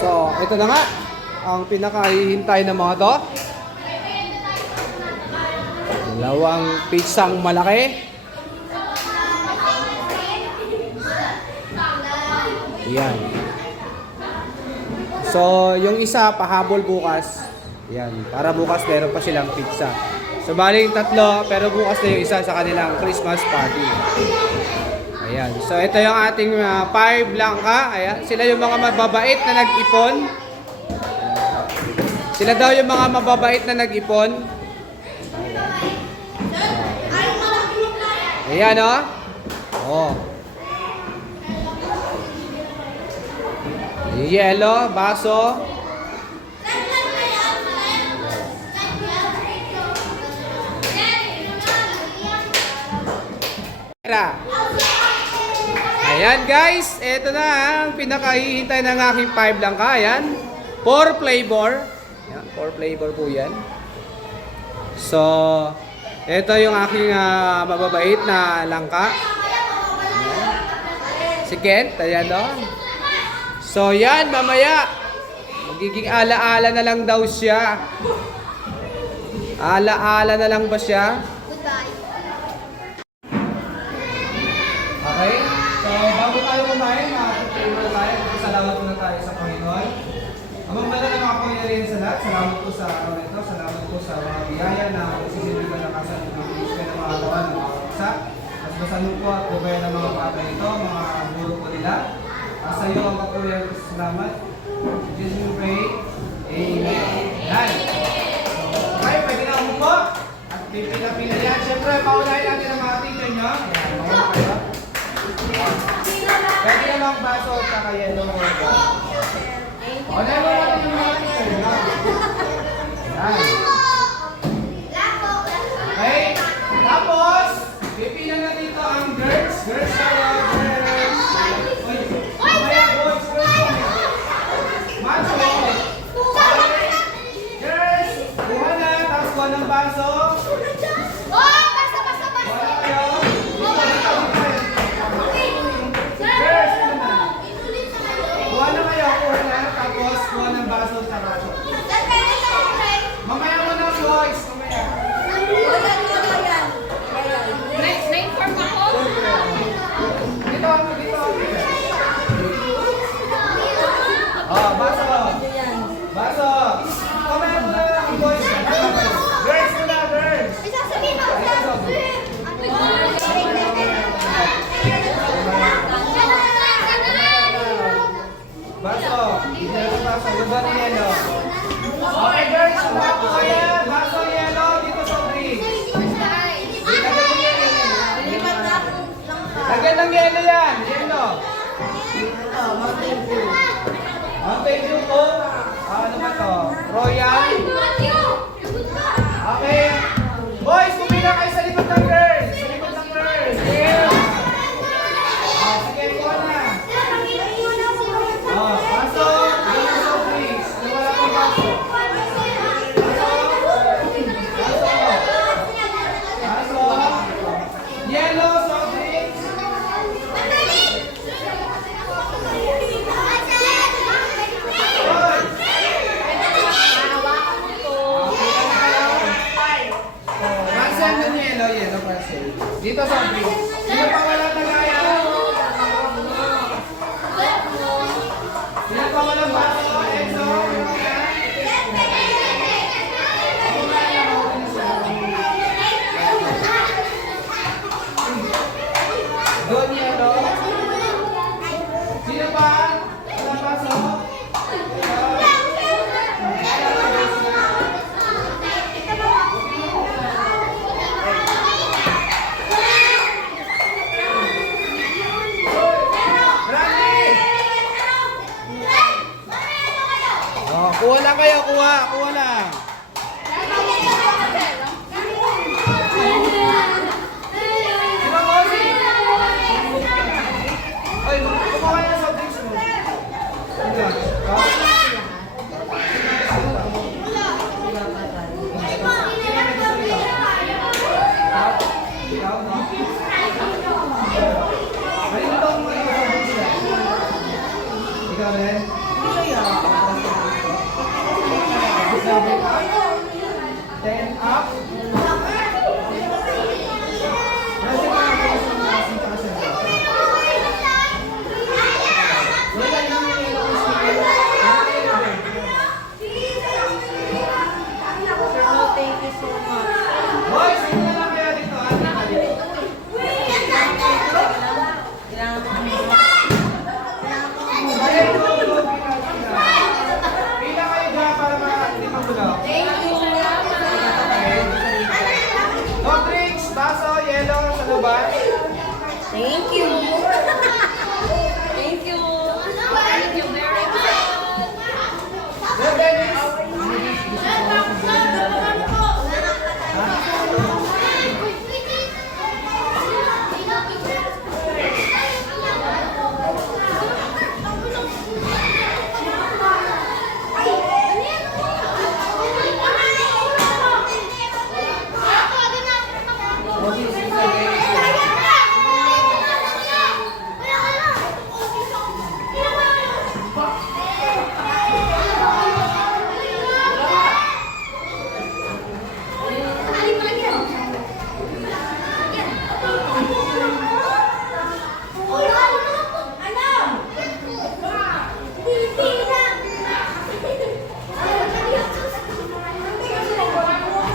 So, ito na nga. Ang pinakahihintay ng mga to. Dalawang pizzang malaki. Yan. So, yung isa pahabol bukas. Yan. Para bukas meron pa silang pizza. So, baling tatlo, pero bukas na yung isa sa kanilang Christmas party. Ayan. So, ito yung ating 5 Blanca. Ayan. Sila yung mga mababait na nag-ipon. Sila daw yung mga mababait na nag-ipon. Ayan, o. Oh. Yellow, baso. Ayan guys, ito na ang pinakahihintay ng aking 5 Blanca. Ayan, 4 flavor. Ayan, 4 flavor po yan. So, ito yung aking mababait na langka. Ayan. Si Kent, ayan o. So yan, mamaya magiging ala-ala na lang daw siya. Ala-ala na lang ba siya? Okay? So bago tayo kumain, mag-favor tayo. Salamat muna tayo sa Panginoon. Amang banal na mga pangyarihan sa lahat. Salamat po sa araw nito. Salamat po sa mga biyaya na magsisilbi ka na kasal. Mag-iis ka ng mga kawan, ng mga kaksak. At basanin po at bubayan ng mga bata nito, mga guro po nila. Sa iyo ang pagkulihan ko sa salamat. In Jesus we pray. Amen. Yan. Okay, pwede na umupo. At pipila-pila yan. Siyempre, paunahin natin ang mga teacher nyo. Yan, mauna kayo. Pwede na mga baso at saka yellow mga ito. Paunahin mo natin yung mga teacher nyo. Yan. Okay. Tapos, pipila na dito ang girls. Girls kayo. Ng baso. Oh, basa. Wala kayo. Kuha na kayo. Kuha na. Tapos kuha ng baso sa baso. Mamaya mo na boys. Mamaya. Na-inform ako. Dito. Oh, baso. Baso. Mamaya mo na ang boys. Girls muna, girls. Isasabihin mo. Baso. Dito baso. Luba na yellow. Okay, girls. Luba po kayo. Baso yellow. Dito sa drink. Lagyan ng yellow yan. Yellow. Mountain Dew po. Ano ba to? Royal. Okay. Boys, pumila kayo sa likod ng girls. Sa likod ng girls. Sige, kuha na. Baso. Baso, please. Nawala po yung baso. Baso. Yellow, soft drinks. Yellow para sa iyo. Dito sa drinks. Sino pa wala tagaya? Sino pa wala baso? Enzo? Doon yellow. Sino pa? Wala baso? Kuha lang kayo, kuha lang. Sino mo? Ay, kuha kayo sa drinks mo. Ikaw rin? Sabi up. 10 up. Nasa ka na po sa mga sintasan. Wala lang yung yellow sticker. Thank you so much. Boys, hindi na lang kaya dito. Ano na dito? Ayun, go, go, pila, pila. Pila kayo dyan para hindi magulo. No drinks, baso, yellow, sa luban. Thank you. Thank you. Thank you very much. No Dennis.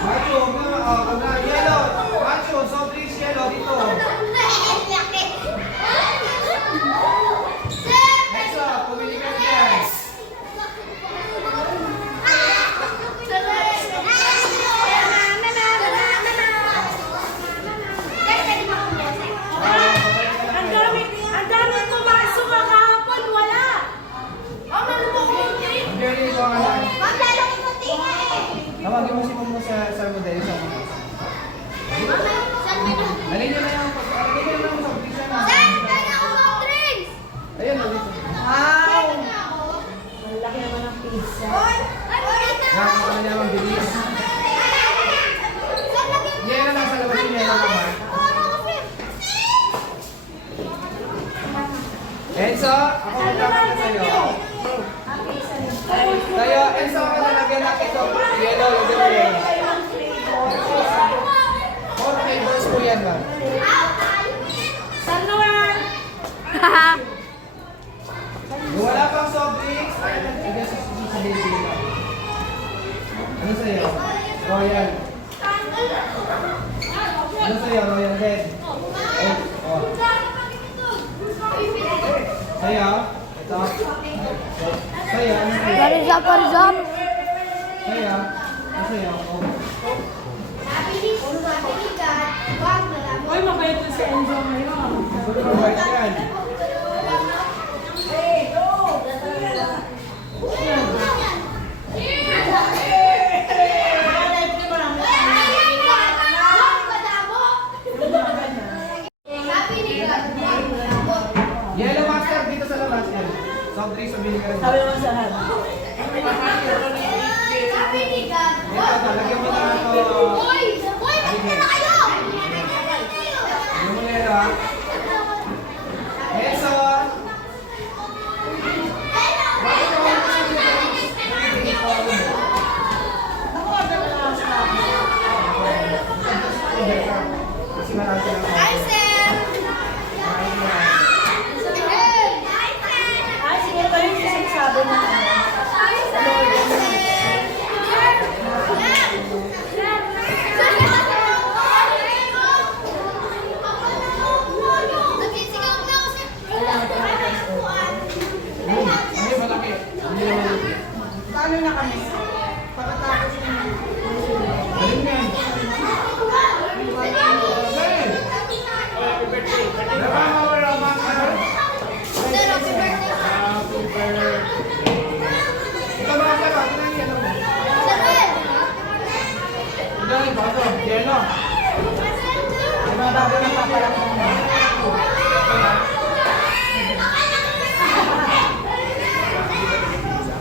Macho, yellow. Macho, soft drinks yellow dito. Next up, pumili ka dyan. Ang dami ko masuka kahapon, wala. Ang very ito ang alam. Tawagin mo si Momo sa model sa mga. Alin nyo na yung pag-alagay nyo lang sa umpisa na. Ayun, dito. Wow! Ang laki naman ng pizza. Nakakita niya ang bilis. Yan na lang sa labas niya naman. Enzo, ako magkakaroon sa'yo. Tayo, Enzo, ako nalagyan natin ito. Yellow, yellow. 4 flavors po yan, ma'am. San Juan! Kung wala pang soft drinks, ay nagtigas sa baby mo. Ano sa'yo? Royal. Ano sa'yo? Royal Red. Oh. Sa'yo? Ito. Sa'yo? Ano sa'yo? Parizap. Sa'yo? Ano sa'yo? Oh. Uy, mabait na si Enzo ngayon. Super white yan. Yellow master dito sa labas yan. Soft drinks sa binigay rin. Sabi mo sa lahat. Ito, lagyan mo na ito. Lagyan mo na ito, ha? Nelson! Kasi marami lang ako. Ay, sige pa rin sinasabi na Hindi, malaki. Hindi naman. Paano na kami? Pagkatapos na Galing yan. Hey! Nakakawala, master. Happy birthday. Ito, master, ito na yung yellow mo. Ito na yung baso, yellow. Mga bago na papalaki mo.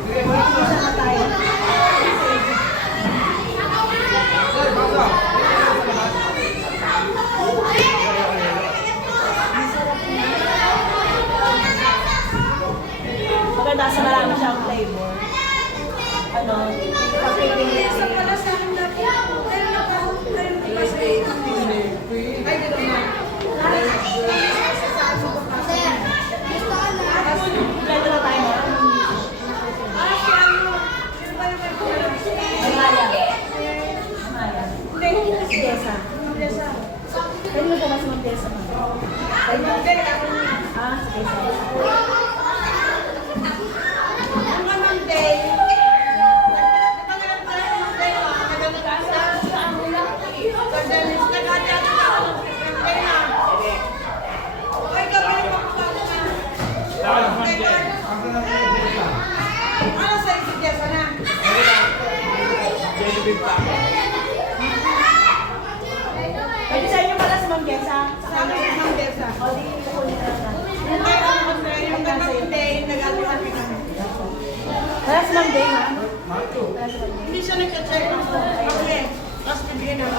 Sige, balik mo. Isa na tayo. Sir, baso. Maganda sa marami siyang flavor. Ano? Pagpipili. Sa pala sa akin na po. Pero Ay, dito na. Ganda na tayo. Amaya. Hindi. Desa. Pwede mo ba mas mag-desa mo? Ah, sige. Ang ganun day. Ang sarap ng pizza. Ano sa isigesa na? Pwede sa inyo pala si Ma'am Jessa? Sa amin si Ma'am Jessa. O, di kukunin na lang. Yung ganun day, nag-alipati kami. Wala si Ma'am Day, ha? Macho. Hindi siya nag-check ako. Okay. Tapos bibigyan na ako.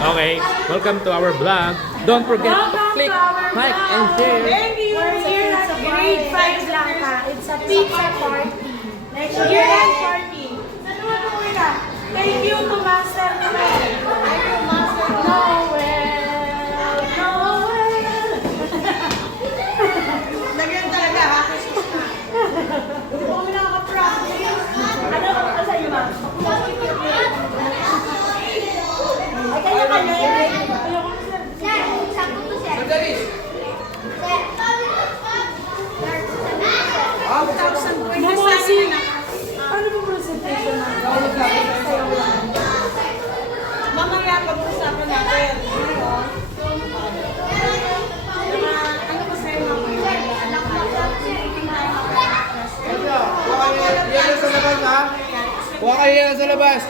Okay, welcome to our vlog. Don't forget to click like and share. Thank you. We're here at grade 5 lang ka. It's a pizza party. Next year-end party. Thank you to Master Noel. Thank you, Master Noel. Noel. Lagyan talaga, ha? Hindi po kami nakaka-practice. Ano ka sa iyo, ma'am? Ay, kanya-kanya. Ayoko na, sir. Sandali. Ah, Mamosi. Ano po presentation na? Tawag sa akin. Mamaya pag-usapan natin. Ano ba sa'yo mamaya? Kaya, kuha kayo yan sa labas, ha? Kuha kayo yan sa labas.